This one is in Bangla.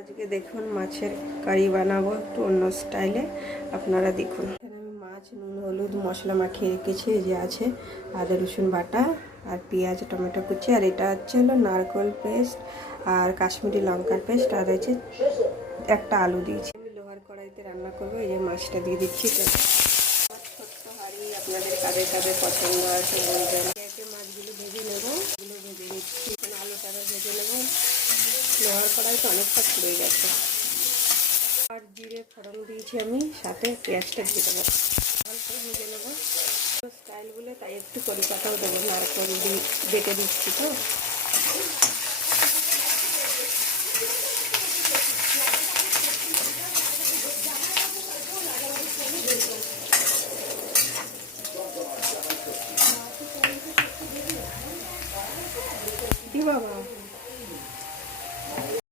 আজকে দেখুন মাছের কারি বানাবো একটু অন্য স্টাইলে, আপনারা দেখুন। এখানে আমি মাছ, নুন, হলুদ, মশলা মাখিয়ে রেখেছি, যে আছে আদা রসুন বাটা আর পেঁয়াজ টমেটো কুচি, আর এটা হচ্ছে হলো নারকেল পেস্ট আর কাশ্মীরি লঙ্কার পেস্ট, আর হচ্ছে একটা আলু দিয়েছি। আমি লোহার কড়াইতে রান্না করবো। এই যে মাছটা দিয়ে দিচ্ছি। ছোট্ট হাঁড়ি, আপনাদের কাদের কাদের পছন্দ আছে বলবেন। মাছগুলো ভেজে নেবো, ভেজে নিচ্ছি। আলুটাকে ভেজে নেবো। লোহার কড়াইতে অনেকটা পুড়ে গেছে। আর জিরে ফোড়ন দিয়েছি আমি, সাথে পেঁয়াজটা দিয়ে দেবো। ভালো করে ভেজে নেবো স্টাইলগুলো, তাই একটু কড়ি পাতাও দেবো, নারকেল দিয়ে বেটে দিচ্ছি তো।